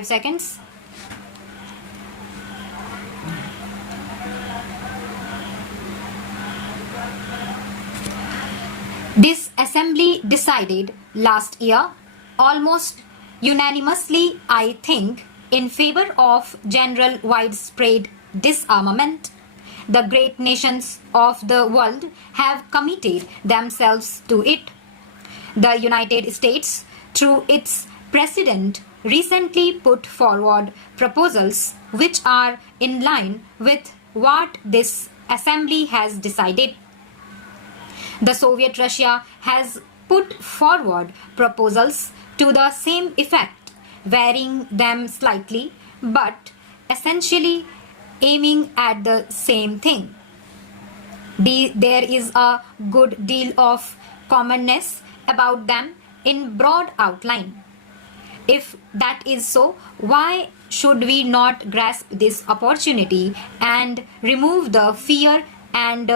5 seconds. This assembly decided last year, almost unanimously, I think, in favor of general widespread disarmament. The great nations of the world have committed themselves to it. The United States, through its president, recently put forward proposals which are in line with what this assembly has decided. The Soviet Russia has put forward proposals to the same effect, varying them slightly, but essentially aiming at the same thing. There is a good deal of commonness about them in broad outline. If that is so, why should we not grasp this opportunity and remove the fear and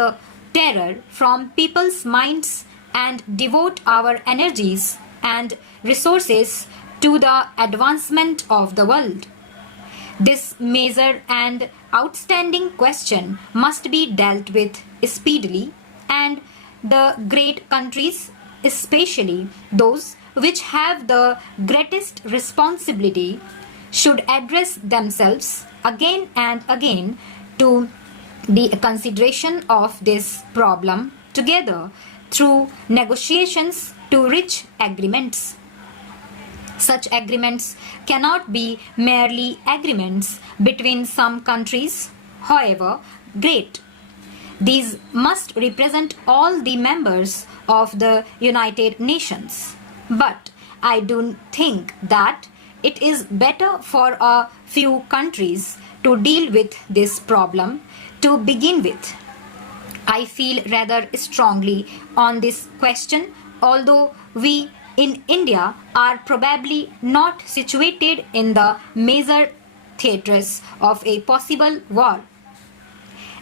terror from people's minds and devote our energies and resources to the advancement of the world? This major and outstanding question must be dealt with speedily, and the great countries, especially those which have the greatest responsibility, should address themselves again and again to the consideration of this problem together through negotiations to reach agreements. Such agreements cannot be merely agreements between some countries, however great. These must represent all the members of the United Nations. But I do think that it is better for a few countries to deal with this problem to begin with. I feel rather strongly on this question, although we in India are probably not situated in the major theatres of a possible war.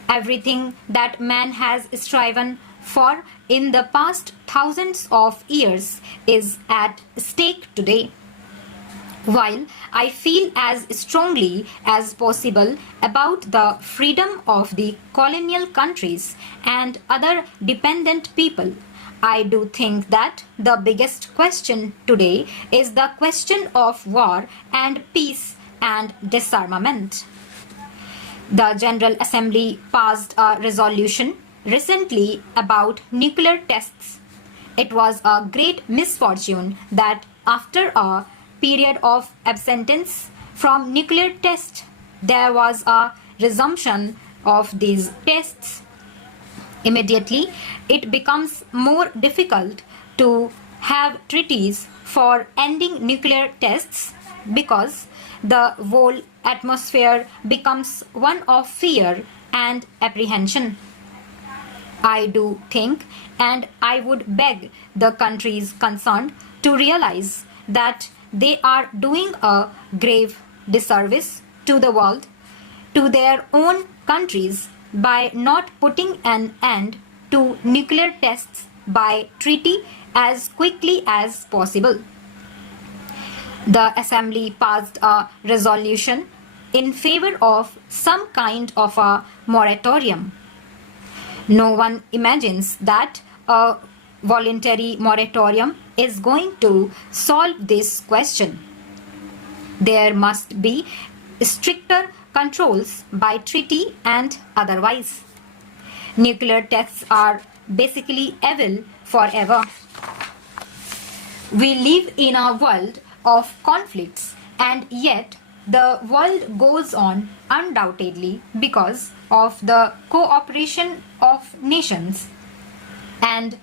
Everything that man has striven for in the past thousands of years is at stake today. While I feel as strongly as possible about the freedom of the colonial countries and other dependent people, I do think that the biggest question today is the question of war and peace and disarmament. The General Assembly passed a resolution recently about nuclear tests. It was a great misfortune that after a period of abstinence from nuclear tests, there was a resumption of these tests. Immediately, it becomes more difficult to have treaties for ending nuclear tests because the whole atmosphere becomes one of fear and apprehension. I do think, and I would beg the countries concerned to realize that they are doing a grave disservice to the world, to their own countries, by not putting an end to nuclear tests by treaty as quickly as possible. The Assembly passed a resolution in favor of some kind of a moratorium. No one imagines that a voluntary moratorium is going to solve this question. There must be stricter controls by treaty and otherwise. Nuclear tests are basically evil forever. We live in a world of conflicts, and yet the world goes on undoubtedly because of the cooperation of nations and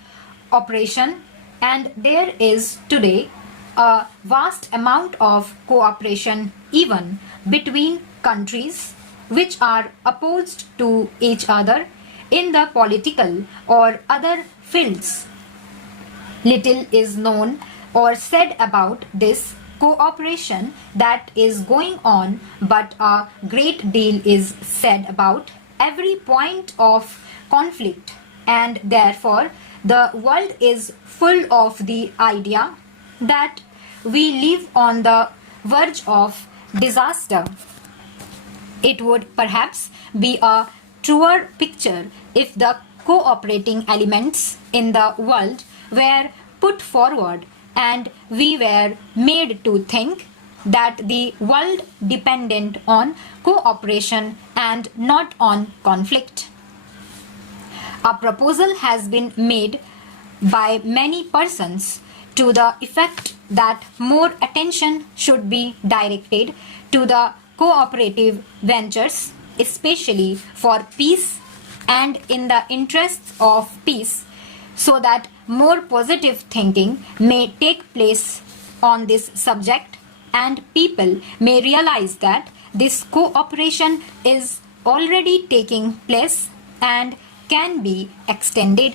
operation, and there is today a vast amount of cooperation even between countries which are opposed to each other in the political or other fields. Little is known or said about this cooperation that is going on, but a great deal is said about every point of conflict, and therefore the world is full of the idea that we live on the verge of disaster. It would perhaps be a truer picture if the cooperating elements in the world were put forward and we were made to think that the world depended on cooperation and not on conflict. A proposal has been made by many persons to the effect that more attention should be directed to the cooperative ventures, especially for peace and in the interests of peace, so that more positive thinking may take place on this subject and people may realize that this cooperation is already taking place and can be extended.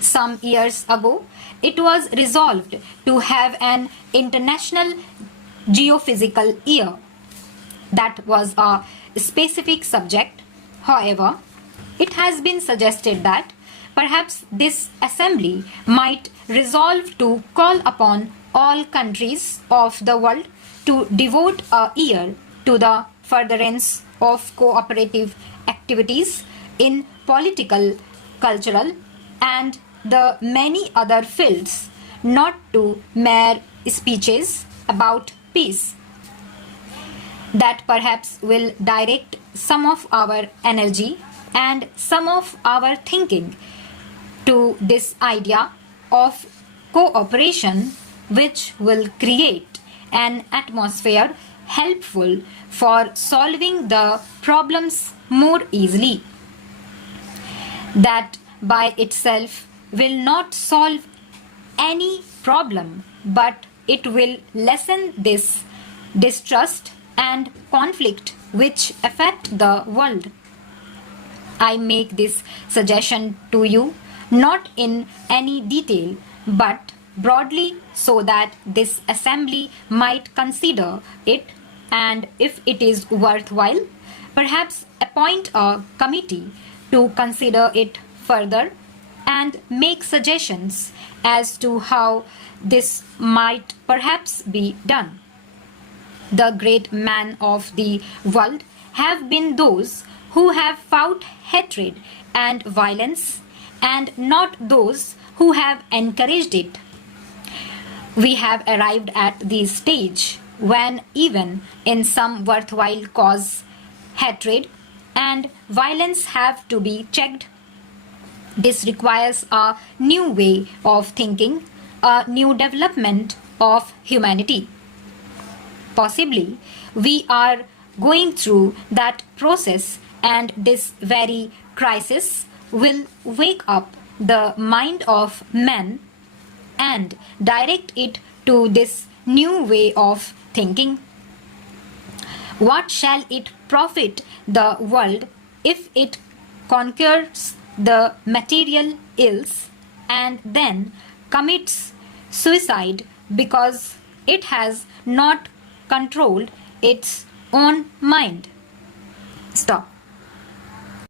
Some years ago, it was resolved to have an international geophysical year. That was a specific subject. However, it has been suggested that perhaps this assembly might resolve to call upon all countries of the world to devote a year to the furtherance of cooperative activities in political, cultural, and the many other fields, not to mere speeches about peace. That perhaps will direct some of our energy and some of our thinking to this idea of cooperation, which will create an atmosphere helpful for solving the problems more easily. That by itself will not solve any problem, but it will lessen this distrust and conflict which affect the world. I make this suggestion to you not in any detail but broadly so that this assembly might consider it, and if it is worthwhile, perhaps appoint a committee to consider it further and make suggestions as to how this might perhaps be done. The great men of the world have been those who have fought hatred and violence, and not those who have encouraged it. We have arrived at the stage when even in some worthwhile cause, hatred and violence have to be checked. This requires a new way of thinking, a new development of humanity. Possibly, we are going through that process, and this very crisis will wake up the mind of man and direct it to this new way of thinking. What shall it profit the world if it conquers the material ills and then commits suicide because it has not controlled its own mind? Stop.